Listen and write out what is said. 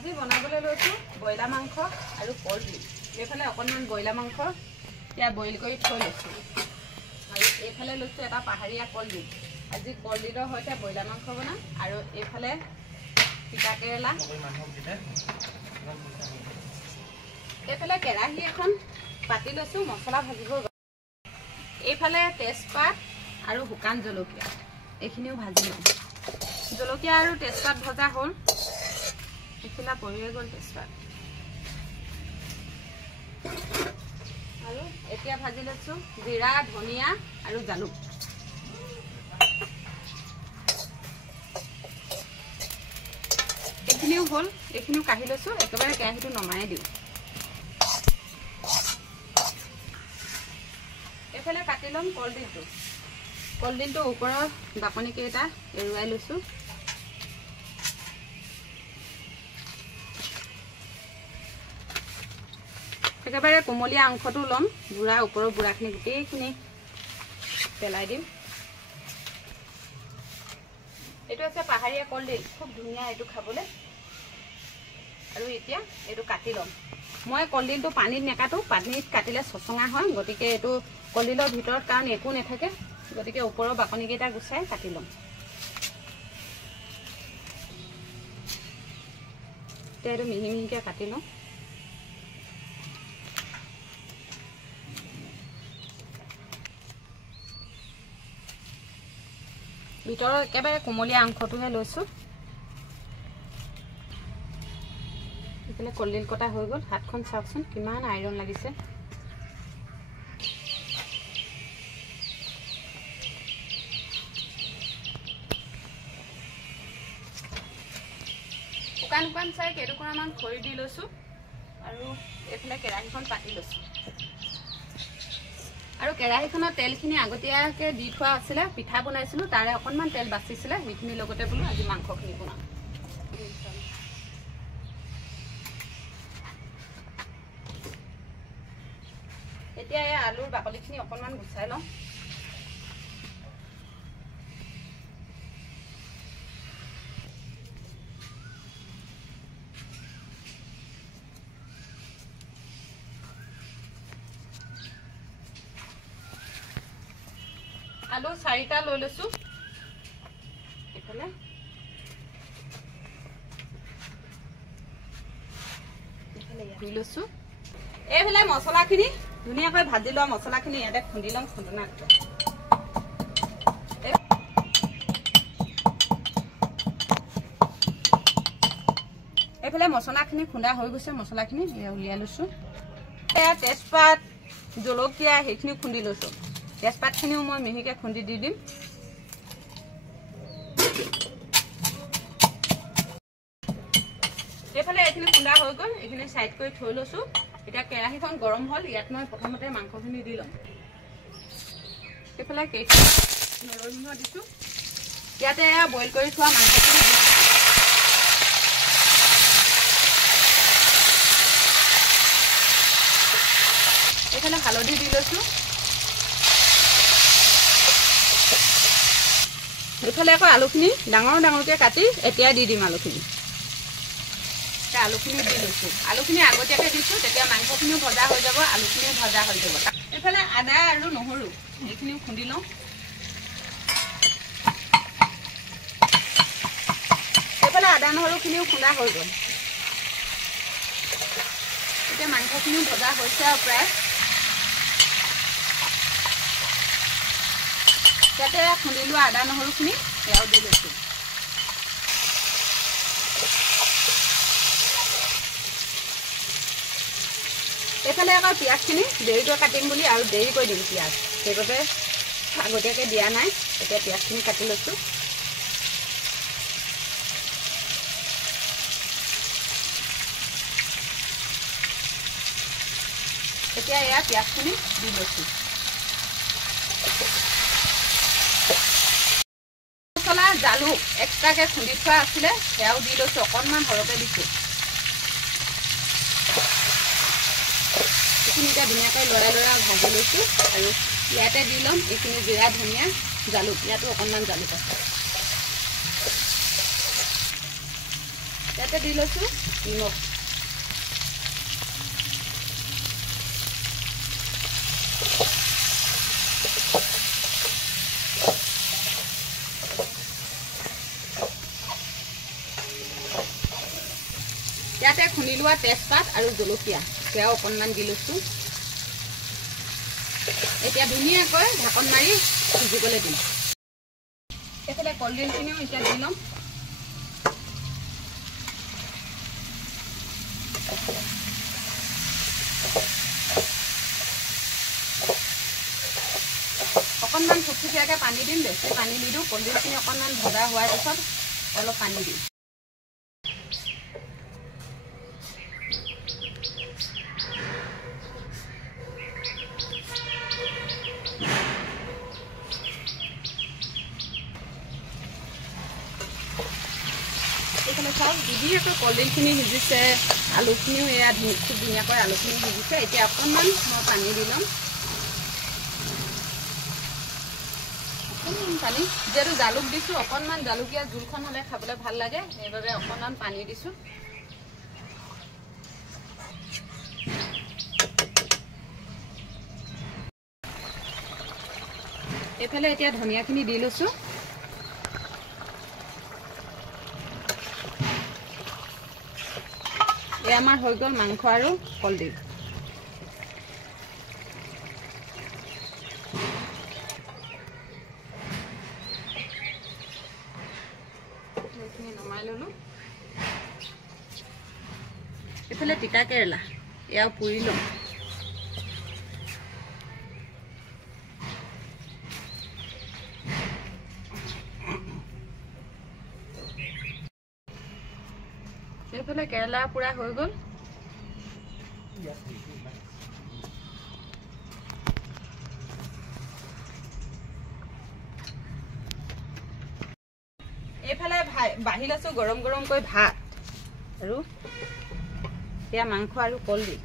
আজি বনাবলৈ লৈছো বইলা মাংস আৰু কলডিল। এইফালে অকণমান বইলা মাংস এতিয়া বইল কৰি থৈ লৈছো আৰু এইফালে লৈছো এটা পাহাৰীয়া কলডিল। আজি কলডিলৰ সৈতে বইলা মাংস বনাম আৰু এইফালে তিতা কেৰেলা। এইফালে কেৰাহী এখন পাতি লৈছো মছলা ভাজিব। এইফালে তেজপাত আৰু শুকান জলকীয়া এইখিনিও ভাজি লম। জলকীয়া আৰু তেজপাত ভজা হ'ল। এইফালে পৰিয়ে গ'ল তেজপাত আৰু এতিয়া ভাজি লৈছো জিৰা ধনিয়া আৰু জালুক। এইখিনিও হ'ল, এইখিনিও কাঢ়ি লৈছো। একেবাৰে কেৰাহীটো নমাই দিওঁ। এইফালে কাটি ল'ম কলডিলটো। কলডিলটো ওপৰৰ বাকলিকেইটা এৰুৱাই লৈছো। একেবাৰে কোমলীয়া অংশটো ল'ম। বুঢ়া ওপৰৰ বুঢ়াখিনি গোটেইখিনি পেলাই দিম। এইটো আছে পাহাৰীয়া কলডিল, খুব ধুনীয়া এইটো খাবলৈ। আৰু এতিয়া এইটো কাটি ল'ম। মই কলডিলটো পানীত নেকাটো, পানীত কাটিলে চচঙা হয়। গতিকে এইটো কলডিলৰ ভিতৰত কাৰণ একো নাথাকে, গতিকে ওপৰৰ বাকলিকেইটা গুচাই কাটি ল'ম। এতিয়া এইটো মিহি মিহিকৈ কাটি লওঁ। ভিতৰৰ একেবাৰে কোমলীয়া অংশটোহে লৈছো। এইফালে কলডিল কটা হৈ গ'ল। হাতখন চাওকচোন কিমান আইৰণ লাগিছে। শুকান শুকান চাই কেইটুকুৰামান খৰি দি লৈছো আৰু এইফালে কেৰাহীখন পাতি লৈছো। আৰু কেৰাহীখনত তেলখিনি আগতীয়াকৈ দি থোৱা আছিলে। পিঠা বনাইছিলো, তাৰে অকণমান তেল বাচিছিলে। সেইখিনিৰ লগতে বোলো আজি মাংসখিনি বনাম। এতিয়া এই আলুৰ বাকলিখিনি অকণমান গুচাই লওঁ। আলু 4টা লৈ লৈছো। এইফালে ধুই লৈছো। এইফালে মছলাখিনি ধুনীয়াকৈ ভাজি লোৱা মছলাখিনি ইয়াতে খুন্দি ল'ম খুন্দনাত। এইফালে মছলাখিনি খুন্দা হৈ গৈছে। মছলাখিনি উলিয়াই লৈছো। এয়া তেজপাত জলকীয়া সেইখিনি খুন্দি লৈছো। তেজপাতখিনিও মই মিহিকৈ খুন্দি দি দিম। এইফালে এইখিনি খুন্দা হৈ গ'ল। এইখিনি চাইড কৰি থৈ লৈছো। এতিয়া কেৰাহীখন গৰম হ'ল। ইয়াত মই প্ৰথমতে মাংসখিনি দি ল'ম। এইফালে কেইটা নৰসিংহ দিছো। ইয়াতে বইল কৰি থোৱা মাংসখিনি দিছো। এইফালে হালধি দি লৈছো। এইফালে আকৌ আলুখিনি ডাঙৰ ডাঙৰকৈ কাটি এতিয়া দি দিম আলুখিনি। আলুখিনি দি লৈছো। আলুখিনি আগতীয়াকৈ দিছো, তেতিয়া মাংসখিনিও ভজা হৈ যাব, আলুখিনিও ভজা হৈ যাব। এইফালে আদা আৰু নহৰু এইখিনিও খুন্দি লওঁ। এইফালে আদা নহৰুখিনিও খুন্দা হৈ গ'ল। এতিয়া মাংসখিনিও ভজা হৈছে আৰু প্ৰায়। ইয়াতে খুন্দি লোৱা আদা নহৰুখিনি সেয়াও দি লৈছো। এইফালে আকৌ পিঁয়াজখিনি দেৰিকৈ কাটিম বুলি আৰু দেৰিকৈ দিম পিঁয়াজ, সেইবাবে আগতীয়াকৈ দিয়া নাই। এতিয়া পিঁয়াজখিনি কাটি লৈছো। এতিয়া এয়া পিঁয়াজখিনি দি লৈছো। মছলা জালুক এক্সট্ৰাকৈ খুন্দি থোৱা আছিলে, সেয়াও দি লৈছো। অকণমান সৰহকৈ দিছো। এইখিনি এতিয়া ধুনীয়াকৈ লৰাই লৰাই ভাজি লৈছো আৰু ইয়াতে দি ল'ম এইখিনি জিৰা ধনিয়া জালুক। ইয়াতো অকণমান জালুক আছে। ইয়াতে দি লৈছোঁ নিমখ। ইয়াতে খুন্দি লোৱা তেজপাত আৰু জলকীয়া সেয়াও অকণমান দি লৈছোঁ। এতিয়া ধুনীয়াকৈ ঢাকন মাৰি সিজিবলৈ দিম। এইফালে কলডিলখিনিও এতিয়া দি ল'ম। অকণমান থুপথুপীয়াকৈ পানী দিম, বেছি পানী নিদিওঁ। কলডিলখিনি অকণমান ভজা হোৱাৰ পিছত অলপ পানী দিম। এইফালে চাওক ধুনীয়াকৈ কলডিলখিনি সিজিছে, আলুখিনিও এয়া খুব ধুনীয়াকৈ আলুখিনি সিজিছে। এতিয়া অকণমান মই পানী দি ল'ম। অকণমান পানী, যিহেতু জালুক দিছোঁ, অকণমান জালুকীয়া জোলখন হ'লে খাবলৈ ভাল লাগে, সেইবাবে অকণমান পানী দিছোঁ। এইফালে এতিয়া ধনিয়াখিনি দি লৈছোঁ। এয়া আমাৰ হৈ গ'ল মাংস আৰু কলডিল। এইখিনি নমাই ল'লোঁ। এইফালে তিতা কেৰেলা, এয়াও পুৰি ল'ম। এইফালে কেৰেলা পুৰা হৈ গ'ল। এইফালে বাঢ়ি লৈছোঁ গৰম গৰমকৈ ভাত আৰু এয়া মাংস আৰু কলডিল।